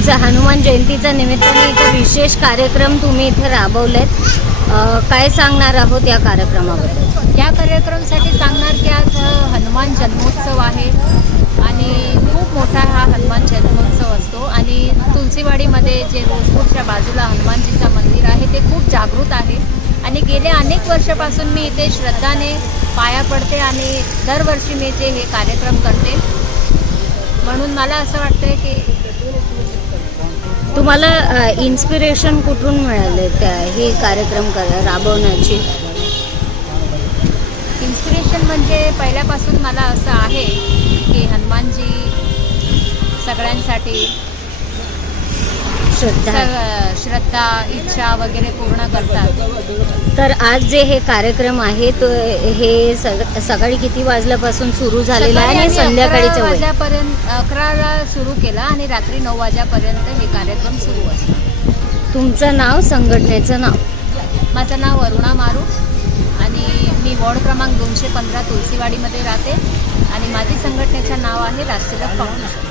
आज हनुमान जयंतीच्या निमित्ताने एक विशेष कार्यक्रम तुम्ही इथे राबवलेत. काय सांगणार आहोत या कार्यक्रमाबद्दल? या कार्यक्रमासाठी सांगणार की आज हनुमान जन्मोत्सव आहे आणि खूप मोठा हा हनुमान जन्मोत्सव असतो आणि तुलसीवाडीमध्ये जे रोजपूरच्या बाजूला हनुमानजीचं मंदिर आहे ते खूप जागृत आहे आणि गेल्या अनेक वर्षापासून मी इथे श्रद्धाने पाया पडते आणि दरवर्षी मी ते हे कार्यक्रम करते. म्हणून मला असं वाटतं की तुम्हाला इन्स्पिरेशन कुठून मिळाले हे कार्यक्रम राबवण्याची? इन्स्पिरेशन म्हणजे पहिल्यापासून मला असं आहे की हनुमानजी सगळ्यांसाठी श्रद्धा इच्छा वगैरे पूर्ण करतात. तर आज जे हे कार्यक्रम आहे तो हे सकाळी किती वाजल्यापासून सुरू झालेला आहे आणि संध्याकाळीच्या वाजल्यापर्यंत 11ला सुरू केला आणि रात्री 9 वाजेपर्यंत हे कार्यक्रम सुरू असतात. तुमचं नाव, संघटनेचं नाव? माझं नाव अरुणा मारू आणि मी वॉर्ड क्रमांक 215 तुलसीवाडीमध्ये राहते आणि माझी संघटनेचं नाव आहे राष्ट्रीय फाउंडेशन.